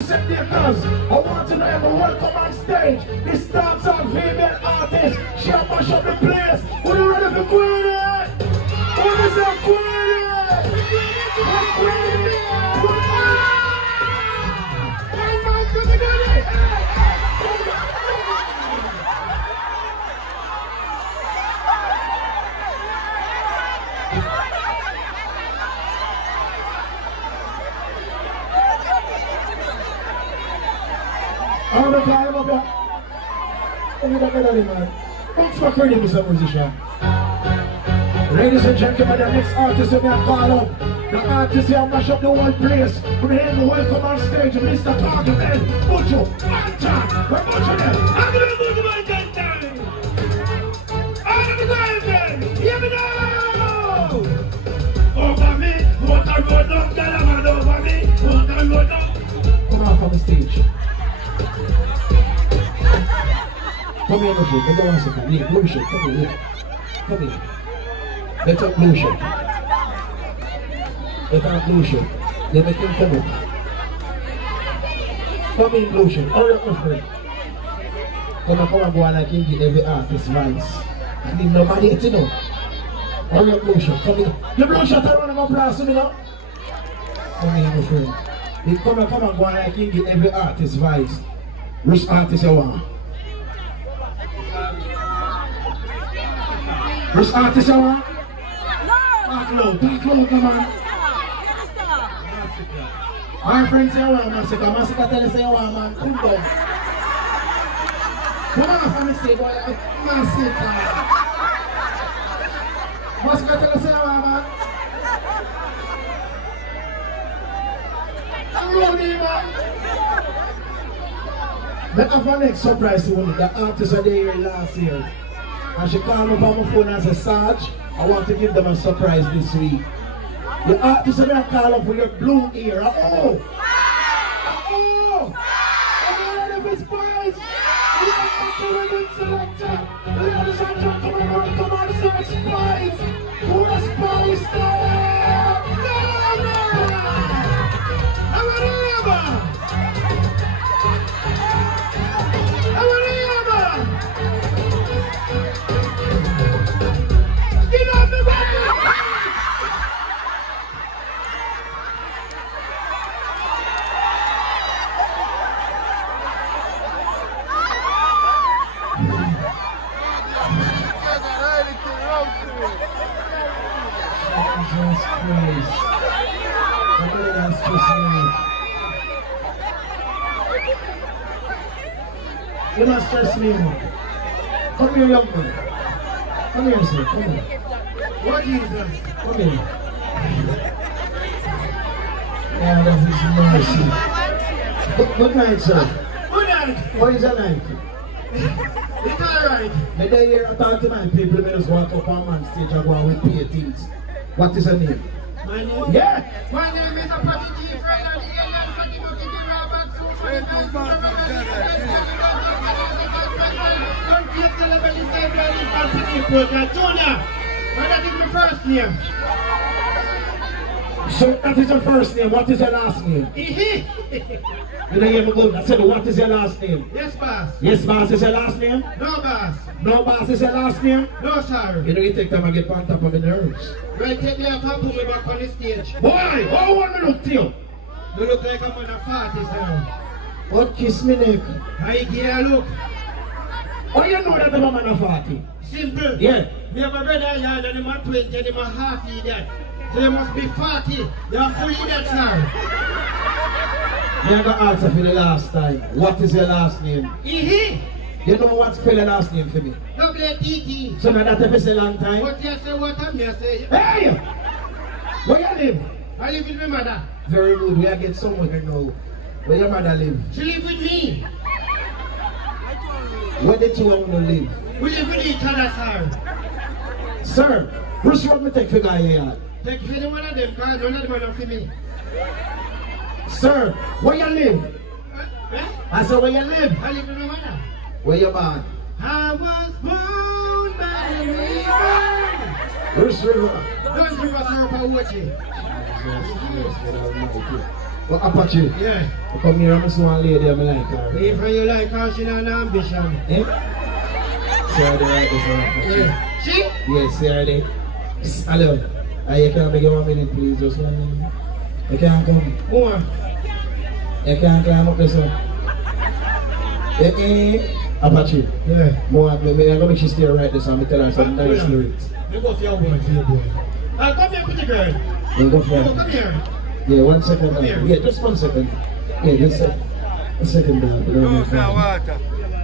Because I want to know every welcome on stage. This starts on female artist. She a mash up the place. Who you ready for Queenie? Who is that Queenie? Queenie! Hey man, come and get it! I'm gonna climb up here. Let me get that man. Thanks for creating me some musician. Ladies and gentlemen, the next artist that I call up. The artist here mash up the whole place. We're here to welcome on stage Mr. Carnival, Bucho, Anton. We're Bucho there. I'm gonna move to my gentleman. I'm gonna go then. Hear me now. Over me, water go down, Galamad over me, water go down. Come on from the stage. Come here, Bucho. Let me go one second. Yeah, blue shirt. Come here. Come here. Let's up blue shirt. Let's up blue shirt. Then make him come up. Come in, blue shirt. Hurry up, my friend. Come and go like him give every artist rights. I mean, nobody gets to know. Hurry up, blue shirt. Come in. The blue shirt are running up last, you know? Come in, my friend. They come and go like him give every artist rights. Which artist you want? Which artist you want? Talk loud, come on. Our friends say you want Massacre. Massacre tell us say you want, man. Come down. Come on from the stage, boy. Massacre. Massacre tell us say you want, man. I'm ready, man. Let us have next surprise to one. The artists are there last year. And she called me up on my phone and said, Sarge, I want to give them a surprise this week. The artists are going to call up with your blue ear. Oh! Oh! Are you ready for surprise? You got the women selector. Ladies and gentlemen, come on, say surprise. Who is surprise there? I'm ready, Jesus Christ. Look at that just me. You must stress me out. Come here, young man. Come here, sir. Come here. What Jesus? Come here. Yeah, that is mercy. Good night, sir. Good night. What is your night? It's alright. The day here I talk to my people, I just walk up on man stage and go on with pay things. What is her name? My name? Yeah! My name is Apache. Junior! That is my first name. So that is your first name. What is your last name? You don't hear me good. I said, what is your last name? Yes, boss. Yes, boss is your last name? No, boss. No, boss is your last name? No, sir. You know, you take time and get on top of my nerves. Right, take me off and put me back on the stage. Boy, how want me look to you? You look like I'm on a 40, sir. What kiss me neck? I give a look. Oh, you know that I'm on a 40? Simple. Yeah. Me have a brother yard and I'm 20 and I'm half idiot. So you must be 40. You're fully idiot, sir. I never answer for the last time. What is your last name? You know what spell your last name for me? W-T-T. So now that ever say long time? What you say, what time you say? Hey! Where you live? I live with my mother. Very good. We are get someone here now. Where your mother live? She live with me. Where did you want to live? We live with each other, sir. Sir, which road me take for guy here? Take any one of them, because none of them are not for me. Sir, where you live? I said, where you live? I live with my mother. Where you born? I was born by the river. Which river? Those rivers are up a watching. What Apache? Yeah. I come here, I'm a small lady, I'm like her. If you like her, she has an ambition. Eh? See her there right this one, Apache. Yeah. She? Yes, see her there. Hello. You can't make 1 minute, please, just 1 minute. You can't come. More. You can't climb up this one. Apache. Yeah. More, I'm going to make you stay right this one, I'm tell her some nice lyrics. You go for your boy, come here, pretty girl. You go for her. Come here. Yeah, 1 second. Yeah, just 1 second. Yeah, just a second.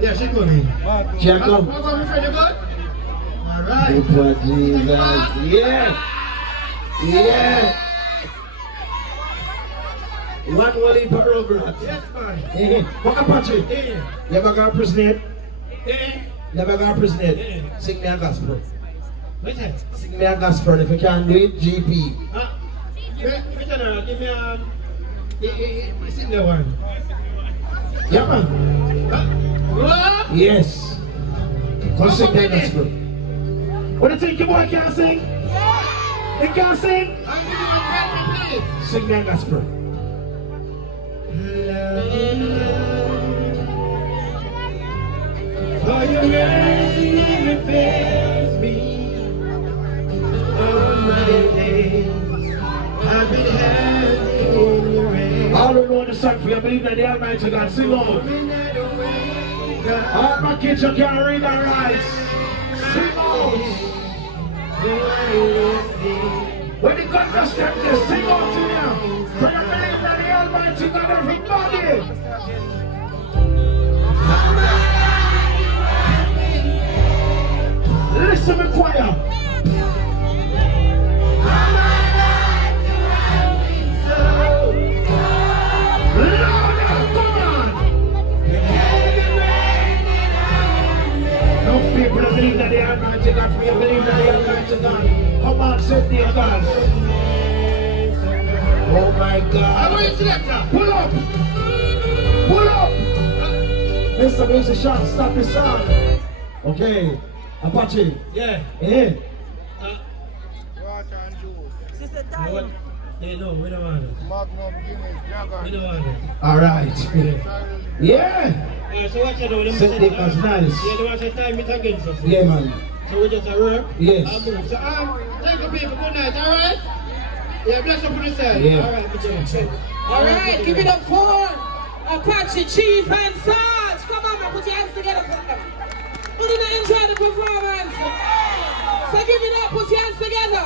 Yeah, she coming. She come. How come, friend, you good? Alright. Good for Jesus. Yeah. Yeah. One wally per robot. Yes, man. What Apache? Never got president. Never got president. Sing me a gospel. What's that? Sing me a gospel. If you can't do it, GP. Give me sing the one. Yeah, man. Yes. Come sing that gospel. What do you think your boy can't sing? He can't sing? Sing that gospel. For your mercy never fails me. All my days I've been happy in your hands. All who know the song for you, believe that the Almighty God sing on. All my kids you can't read and write. Sing out. When the God does step this, sing out to them. For you believe that the Almighty God everybody. Listen to choir. People believe that they are Almighty God, for you believe that they are Almighty God. Come on, sit there, God. Oh my God. Pull up! Pull up! Mr. Musician, stop the song. Okay, Apache. Yeah. Yeah. Water and juice. Sister Diane. Hey, no, we don't want it. Magnum, Guinness, Jagger. We don't want it. All right. Yeah. So what you do? Sit there, that's nice. You don't want to time it against us. Yeah, man. So we just work. Yes. And move. So thank you people, good night, alright? Yeah, bless you for the side. Yeah. Alright, give it up for Apache, Chief and Sarge. Come on, man, put your hands together for them. Who didn't enjoy the performance? So give it up, put your hands together.